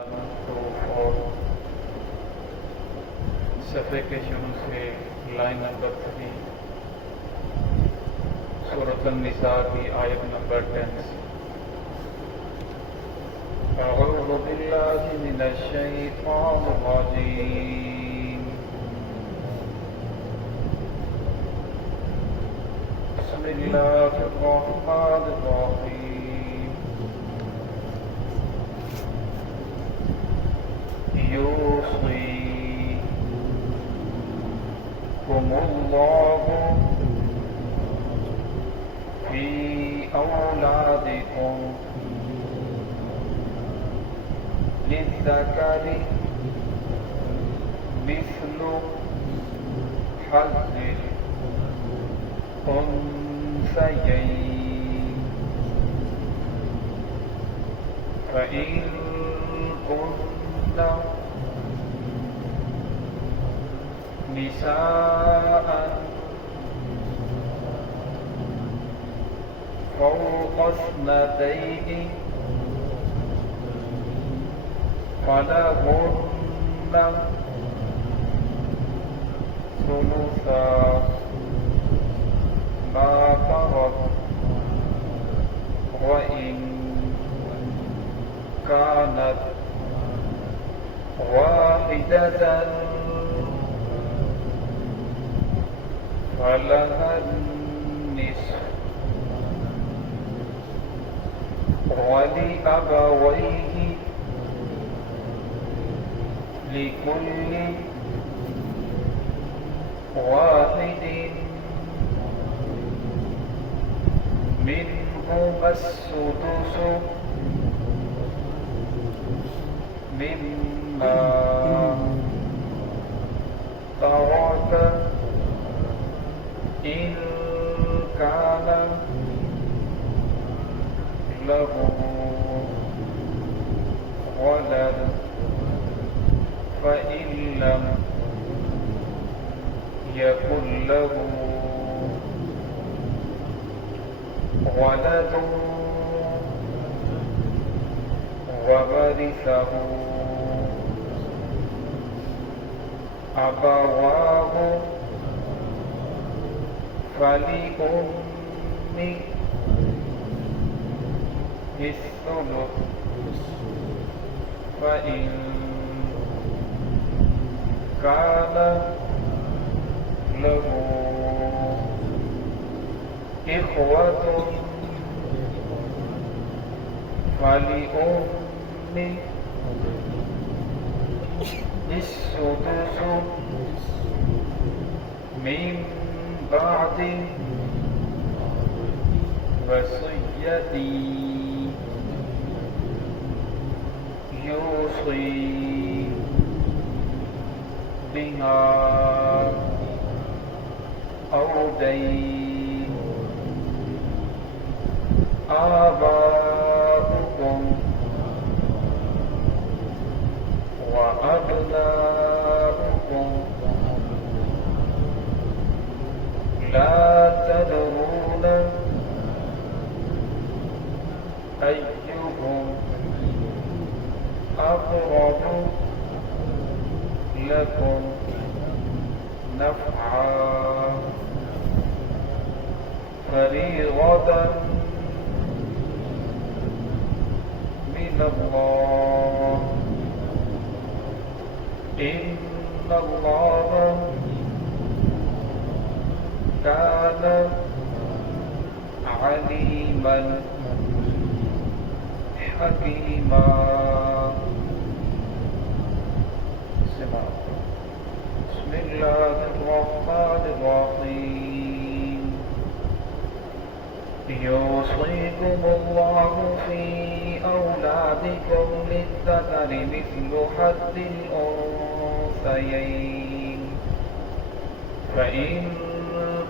اور صفحے کے شروع سے لائن نمبر 3 سورۃ النساء کی آیت نمبر 10 سے اعوذ باللہ من الشیطان الرجیم بسم اللہ الرحمن الرحیم یوصیکم اللہ فی اولادکم للذکر مثل حظ الأنثيين فإن كن نساء فوق اثنتين فلهن ثلثا ما ترك وإن كانت واحدة فلها النصف ولأبويه لكل واحد منهما السدس مما ترك إن كان له ولد فإن لم يكن له ولد وورثه أبواه فلأمه الثلث فإن كان له إخوة فلأمه السدس من بعد وصية يوصي بها أو دين آباؤكم وأبناؤكم لا تدرون أيهم أقرب لكم نفعا فريضة من الله إن الله كان عليما حكيما. بسم الله الرحمن الرحيم يوصيكم الله في أولادكم للذكر مثل حظ الأنثيين فإن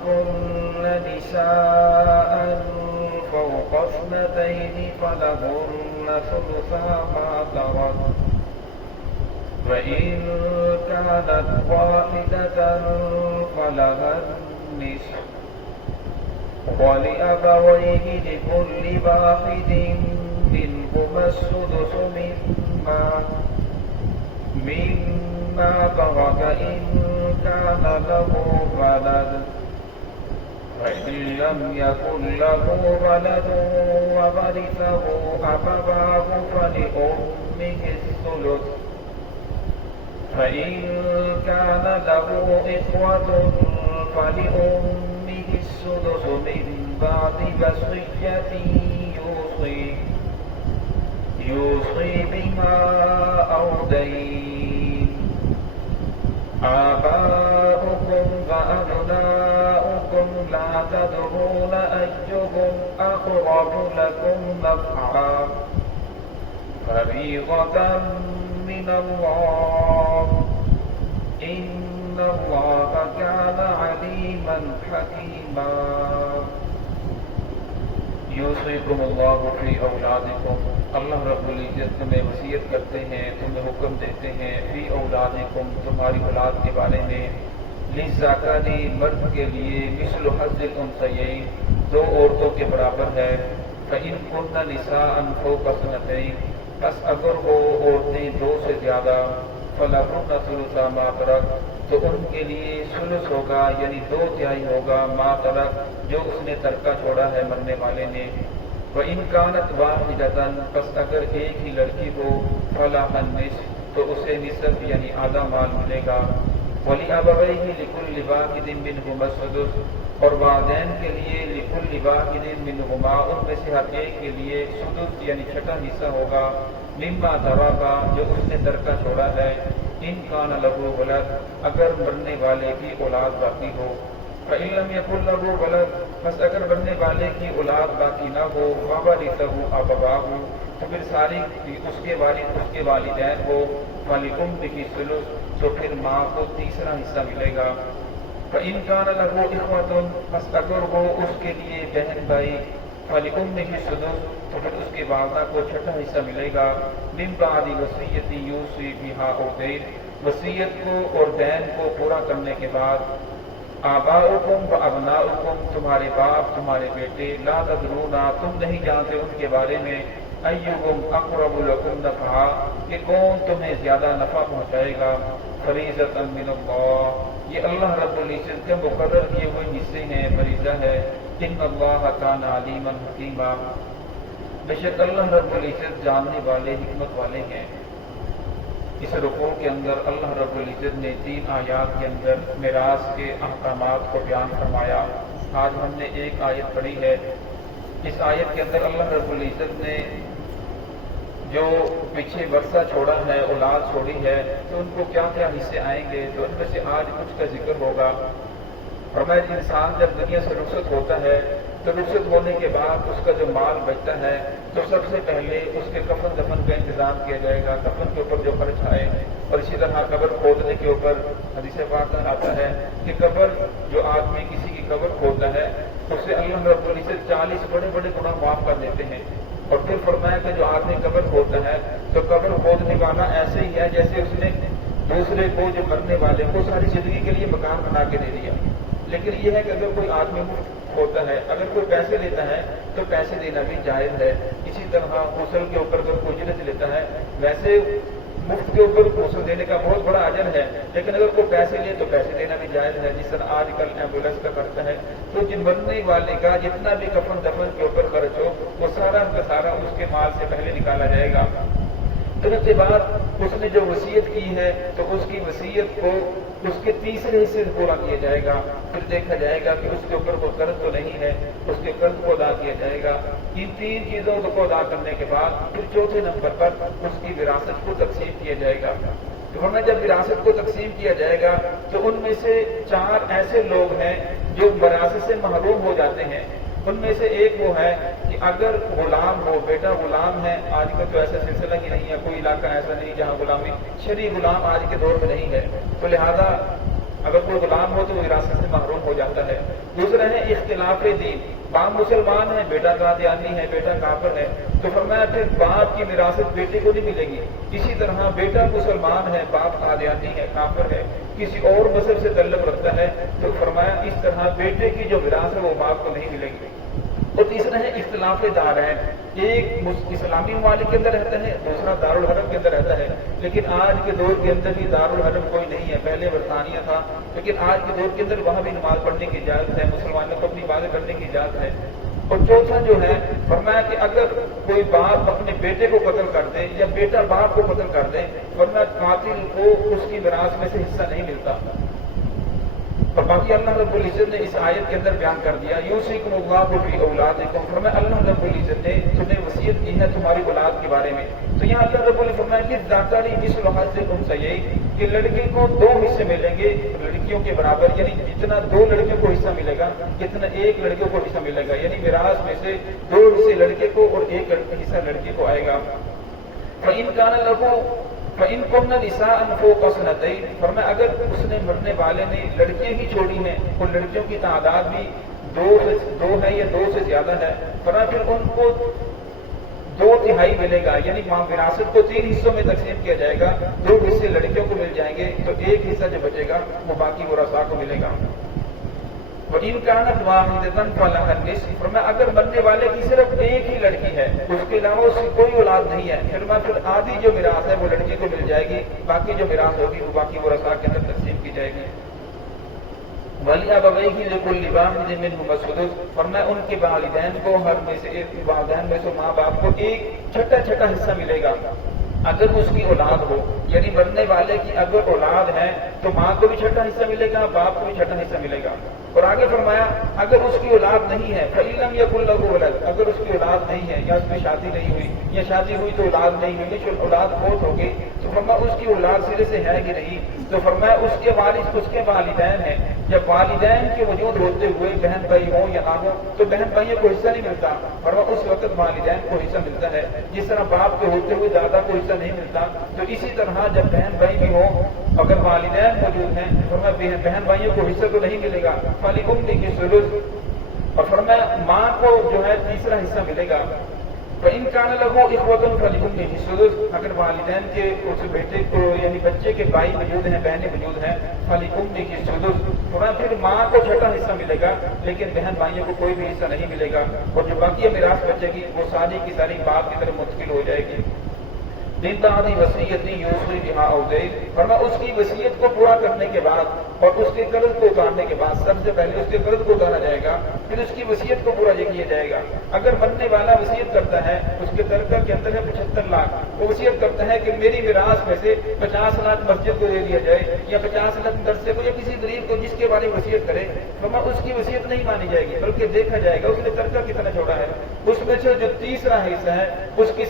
كن نساء فوق اثنتين فلهن ثلثا ما ترك وإن كانت واحدة فلها النصف ولأبويه لكل واحد منهما السدس مما مما ترك إن كان له ولد فإن لم يكن له ولد وورثه أبواه فلأمه الثلث فإن كان له إخوة فلأمه السدس من بعد وصية يوصي بها أو دين آباؤكم وأبناؤكم لا تدرون أيهم أقرب لكم نفعا فريضة من الله إن الله كان عليما حكيما یوصیکم اللہ فی اولادکم اللہ رب العزت تمہیں وصیت کرتے ہیں، تمہیں حکم دیتے ہیں فی اولادکم تمہاری اولاد کے بارے میں للذکر مرد کے لیے مثل حظ الانثیین دو عورتوں کے برابر ہے فإن کن نساء فوق اثنتین بس اگر وہ عورتیں دو سے زیادہ فلہن ثلث ما ترک تو ان کے لیے ثلث ہوگا یعنی 2/3 ہوگا ما ترک جو اس نے ترکہ چھوڑا ہے مرنے والے نے وَإِنْ كَانَتْ وَاحِدَةً پس اگر ایک ہی لڑکی ہو فَلَهَا النِّصْفُ تو اسے نصف یعنی آدھا مال ملے گا وَلِأَبَوَيْهِ لِكُلِّ وَاحِدٍ مِّنْهُمَا السُّدُسُ اور والدین کے لیے لِكُلِّ وَاحِدٍ مِّنْهُمَا ان میں سے ہر ایک کے لیے سدس یعنی چھٹا حصہ ہوگا مما ترک جو اس نے ترکہ چھوڑا ہے ان کان لہو ولد اگر مرنے والے کی اولاد باقی ہو فإن لم يكن له ولد بس اگر مرنے والے کی اولاد باقی نہ ہو وورثه أبواه تو پھر ساری اس کے والدین ہو فلأمه الثلث تو پھر ماں کو تیسرا حصہ ملے گا فإن كان له إخوة بس اگر وہ اس کے لیے بہن بھائی فلأمه السدس تو پھر اس کے والدہ کو چھٹا حصہ ملے گا من بعد وصیت یوصی بها أو دین وصیت کو اور دین کو پورا کرنے کے بعد آباؤکم و ابناؤکم تمہارے باپ تمہارے بیٹے لا تدرون تم نہیں جانتے ان کے بارے میں ایہم اقرب لکم نفعا کہ کون تمہیں زیادہ نفع پہنچائے گا فریضۃ من اللہ یہ اللہ رب العزت کے مقرر کیے ہوئے حصے ہیں فریضہ ہے ان اللہ کان علیما حکیما بے شک اللہ رب العزت جاننے والے حکمت والے ہیں اس رکوع کے اندر اللہ رب العزت نے 3 آیات کے اندر میراث کے احکامات کو بیان فرمایا آج ہم نے ایک آیت پڑھی ہے اس آیت کے اندر اللہ رب العزت نے جو پیچھے ورثہ چھوڑا ہے اولاد چھوڑی ہے تو ان کو کیا کیا حصے آئیں گے تو ان میں سے آج کچھ کا ذکر ہوگا فرمایا انسان جب دنیا سے رخصت ہوتا ہے تو رخصت ہونے کے بعد اس کا جو مال بچتا ہے تو سب سے پہلے اس کے کفن دفن کا انتظام کیا جائے گا کفن کے اوپر جو خرچ آئے اور اسی طرح قبر کھودنے کے اوپر حدیث پاک میں آتا ہے کہ قبر جو آدمی کسی کی قبر کھودتا ہے اس سے اللہ رب العزت 40 بڑے بڑے گناہ معاف کر دیتے ہیں اور پھر فرمایا کہ جو آدمی قبر کھودتا ہے تو قبر کھودنے والا ایسے ہی ہے جیسے اس نے دوسرے کو جو مرنے والے کو ساری زندگی کے لیے مکان بنا کے دے دیا لیکن یہ ہے کہ اگر کوئی آدمی ہوتا ہے اگر کوئی پیسے لیتا ہے تو پیسے دینا بھی جائز ہے اسی طرح غسل کے اوپر اگر کوئی اجرت لیتا ہے ویسے مفت کے اوپر غسل دینے کا بہت بڑا اجر ہے لیکن اگر کوئی پیسے لے تو پیسے دینا بھی جائز ہے جس طرح آج کل ایمبولینس کا کرتا ہے تو جن مرنے والے کا جتنا بھی کفن دفن کے اوپر خرچ ہو وہ سارا کا سارا اس کے مال سے پہلے نکالا جائے گا پھر اس کے بعد اس نے جو وصیت کی ہے تو اس کی وصیت کو اس کے تیسرے حصے سے پورا کیا جائے گا پھر دیکھا جائے گا کہ اس کے اوپر کوئی قرض تو نہیں ہے اس کے قرض کو ادا کیا جائے گا ان 3 چیزوں کو ادا کرنے کے بعد پھر چوتھے نمبر پر اس کی وراثت کو تقسیم کیا جائے گا تو ہمیں جب وراثت کو تقسیم کیا جائے گا تو ان میں سے 4 ایسے لوگ ہیں جو وراثت سے محروم ہو جاتے ہیں ان میں سے ایک وہ ہے کہ اگر غلام ہو بیٹا غلام ہے آج کل تو ایسا سلسلہ ہی نہیں ہے کوئی علاقہ ایسا نہیں جہاں غلامی شرعی غلام آج کے دور میں نہیں ہے تو لہذا اگر کوئی غلام ہو تو وہ وراثت سے محروم ہو جاتا ہے دوسرا ہے اختلاف دین باپ مسلمان ہے بیٹا قادیانی ہے بیٹا کافر ہے تو فرمایا پھر باپ کی وراثت بیٹے کو نہیں ملے گی اسی طرح بیٹا مسلمان ہے باپ قادیانی ہے کافر ہے کسی اور مذہب سے تعلق رکھتا ہے تو فرمایا اس طرح بیٹے کی جو وراثت ہے وہ باپ کو نہیں ملے گی اور تیسرا ہے اختلاف دارین، ایک اسلامی ممالک کے اندر رہتا ہے، دوسرا دارالحرم کے اندر رہتا ہے، لیکن آج کے دور کے اندر بھی دارالحرم کوئی نہیں ہے، پہلے برطانیہ تھا، لیکن آج کے دور کے اندر وہاں بھی نماز پڑھنے کی اجازت ہے، مسلمانوں کو اپنی عبادت کرنے کی اجازت ہے۔ اور چوتھا جو ہے فرمایا کہ اگر کوئی باپ اپنے بیٹے کو قتل کر دے یا بیٹا باپ کو قتل کر دے، فرمایا قاتل کو اس کی میراث میں سے حصہ نہیں ملتا۔ اور باقی اللہ رب العزت نے اس آیت کے اندر بیان کر دیا، یوصیکم اللہ فی اولادکم، فرمایا اللہ رب العزت نے تمہیں وصیت کی ہے تمہاری اولاد کے بارے میں۔ تو یہاں اللہ رب العزت فرمایا کہ ذکر مثل حظ الانثیین، کہ لڑکے کو 2 حصے ملیں گے لڑکیوں کے برابر، یعنی جتنا 2 لڑکیوں کو حصہ ملے گا کتنا 1 لڑکیوں کو حصہ ملے گا، یعنی میراث میں سے 2 حصے لڑکے کو اور 1 حصہ لڑکی کو آئے گا۔ فإن كان له فإن كن نساء فوق اثنتين، فرمایا اگر اس نے مرنے والے نے لڑکیاں ہی چھوڑی ہیں اور لڑکیوں کی تعداد بھی 2 ہے یا 2 سے زیادہ ہے، فرمایا پھر ان کو 2/3 ملے گا، یعنی وراثت کو 3 حصوں میں تقسیم کیا جائے گا، 2 حصے لڑکیوں کو مل جائیں گے تو 1 حصہ جو بچے گا وہ باقی ورثاء کو ملے گا۔ وَإِنْ كَانَتْ وَاحِدَةً فَلَهَا النِّصْفُ، فرمایا اگر مرنے والے کی صرف 1 ہی لڑکی ہے، اس کے علاوہ اس کی کوئی اولاد نہیں ہے، پھر آدھی جو میراث ہے وہ لڑکی کو مل جائے گی، باقی جو میراث ہوگی وہ باقی ورثاء کے اندر تقسیم کی جائے گی۔ وَلِأَبَوَيْهِ لِكُلِّ وَاحِدٍ مِّنْهُمَا السُّدُسُ، فرمایا ان کے والدین کو ہر میں سے والدین میں سے ماں باپ کو ایک چھٹا حصہ ملے گا۔ اگر اس کی اولاد ہو، یعنی مرنے والے کی اگر اولاد ہے تو ماں کو بھی چھٹا حصہ ملے گا، باپ کو بھی چھٹا حصہ ملے گا۔ اور آگے فرمایا اگر اس کی اولاد نہیں ہے فَإِن لَّمْ يَكُن لَّهُ وَلَدٌ، اگر اس کی اولاد نہیں ہے یا اس کی شادی نہیں ہوئی یا شادی ہوئی تو اولاد نہیں ہوئی یا اولاد فوت ہو گئی تو فرمایا اس کی اولاد سرے سے ہے ہی نہیں، تو فرمایا اس کے والدین ہیں، جب والدین کے وجود ہوتے ہوئے بہن بھائی ہوں یا نہ ہو تو بہن بھائیوں کو حصہ نہیں ملتا، فرمایا اس وقت والدین کو حصہ ملتا ہے، جس طرح باپ کے ہوتے ہوئے دادا کو حصہ نہیں ملتا، تو اسی طرح جب بہن بھائی بھی ہوں اگر والدین موجود ہیں فرمایا بہن بھائیوں کو حصہ تو نہیں ملے گا، فَلِأُمِّهِ الثُّلُثُ، اور فرمایا ماں کو جو ہے تیسرا حصہ ملے گا۔ فَإِن كَانَ لَهُ إِخْوَةٌ فَلِأُمِّهِ السُّدُسُ، اگر والدین کے اس بیٹے کو یعنی بچے کے بھائی موجود ہیں بہنیں موجود ہیں فَلِأُمِّهِ السُّدُسُ، فرمایا پھر ماں کو چھٹا حصہ ملے گا لیکن بہن بھائیوں کو کوئی بھی حصہ نہیں ملے گا، اور جو باقی میراث بچے گی وہ ساری کی ساری باپ کی طرف منتقل ہو جائے گی۔ من بعد وصیۃ یوصی بہا او دین، فرمایا اس کی وصیت کو پورا کرنے کے بعد اور اس کے قرض کو اتارنے کے بعد، سب سے پہلے اس کے قرض کو اتارا جائے گا پھر اس کی وصیت کو پورا کیا جائے گا۔ اگر مرنے والا وصیت کرتا ہے اس کے ترکہ کے اندر ہے 75 لاکھ، وہ وصیت کرتا ہے کہ میری میراث میں سے 50 لاکھ مسجد کو دے دیا جائے یا 50 لاکھ مدرسے کو یا کسی غریب کو جس کے بارے میں وصیت کرے، فرمایا اس کی وصیت نہیں مانی جائے گی بلکہ دیکھا جائے گا اس نے ترکہ کتنا چھوڑا ہے، اس میں سے جو تیسرا حصہ ہے اس کی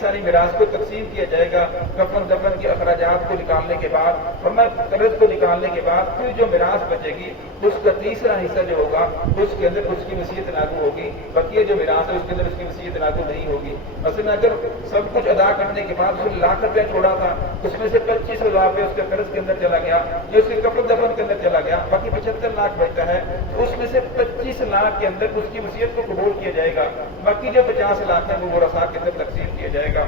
ساری میراث کو تقسیم کیا جائے گا، کفن دفن کے اخراجات کو نکالنے کے بعد فرمایا قرض کو نکالنے کے بعد پھر جو میراث بچے گی اس کا تیسرا حصہ جو ہوگا اس کے اندر اس کی وصیت لاگو ہوگی، باقی جو میراث ہے اس کے اندر اس کی وصیت لاگو نہیں ہوگی۔ مثلا اگر سب کچھ ادا کرنے کے بعد اس نے ₹1,00,000 چھوڑا تھا اس میں سے 25,000 روپے اس کے قرض کے اندر چلا گیا یا اس کے کفن دفن کے اندر چلا گیا، باقی 75 لاکھ بچتا ہے تو اس میں سے 25 لاکھ کے اندر اس کی وصیت کو قبول کیا جائے گا، باقی جو 50 لاکھ ہے وہ ورثاء کے اندر تقسیم کیا جائے گا۔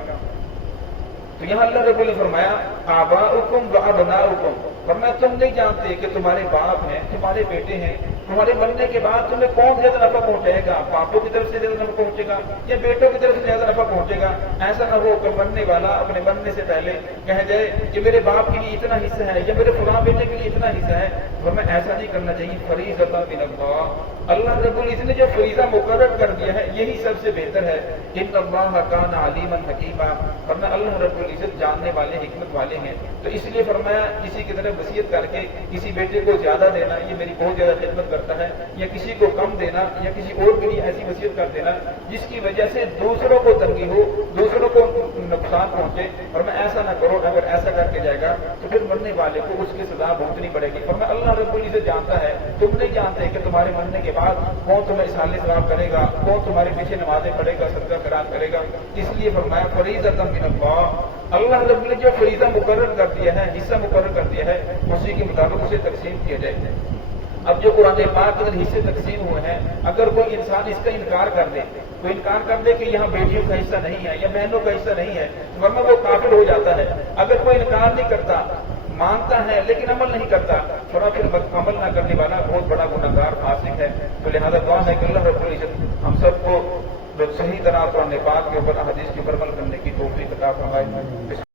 تو یہاں اللہ رب نے فرمایا آباؤکم وابناؤکم، فرمایا تم نہیں جانتے کہ تمہارے باپ ہیں تمہارے بیٹے ہیں، تمہارے مرنے کے بعد تمہیں کون زیادہ نفع پہنچائے گا، باپوں کی طرف سے زیادہ نفع پہنچے گا یا بیٹوں کی طرف سے زیادہ نفع پہنچے گا۔ ایسا نہ ہو کہ مرنے والا اپنے مرنے سے پہلے کہہ جائے کہ میرے باپ کے لیے اتنا حصہ ہے یا میرے فلاں بیٹے کے لیے اتنا حصہ ہے، فرمایا ایسا نہیں کرنا چاہیے۔ فریضۃ من اللہ، اللہ رب العزت نے جو فریضہ مقرر کر دیا ہے یہی سب سے بہتر ہے۔ ان اللہ کان علیما حکیما، فرمایا اللہ رب العزت جاننے والے حکمت والے ہیں، تو اس لیے فرمایا کسی کی طرف وصیت کر کے کسی بیٹے کو زیادہ دینا یہ میری بہت زیادہ خدمت کرتا ہے، یا کسی کو کم دینا یا کسی اور کے لیے ایسی وصیت کر دینا جس کی وجہ سے دوسروں کو تنگی ہو دوسروں کو نقصان پہنچے، فرمایا ایسا نہ کرو، اگر ایسا کر کے جائے گا تو پھر مرنے والے کو اس کی سزا بھگتنی پڑے گی۔ فرمایا اللہ رب العزت جانتا ہے، تم نہیں جانتے کہ تمہارے مرنے کے بعد کون تمہیں اصحال ثواب کرے گا، کون تمہارے پیچھے نمازیں پڑھے گا، صدقہ خیرات کرے گا، اس لیے فرمایا فریضۃ من اللہ، اللہ رب نے جو فریضہ مقرر کر دیا ہے حصہ مقرر کر دیا ہے اسی کے مطابق اسے تقسیم کیا جائے۔ اب جو قرآن پاک کے اندر حصے تقسیم ہوئے ہیں اگر کوئی انسان اس کا انکار کر دے، کوئی انکار کر دے کہ یہاں بیٹیوں کا حصہ نہیں ہے یا بہنوں کا حصہ نہیں ہے ورنہ وہ کافر ہو جاتا ہے۔ اگر کوئی انکار نہیں کرتا مانتا ہے لیکن عمل نہیں کرتا، تھوڑا پھر عمل نہ کرنے والا بہت بڑا گنہگار فاسق ہے۔ تو لہذا دعا ہے کہ اللہ رب العزت ہم سب کو صحیح طرح قرآن پاک کے اوپر، حدیث کے اوپر عمل کرنے کی توفیق عطا فرمائے۔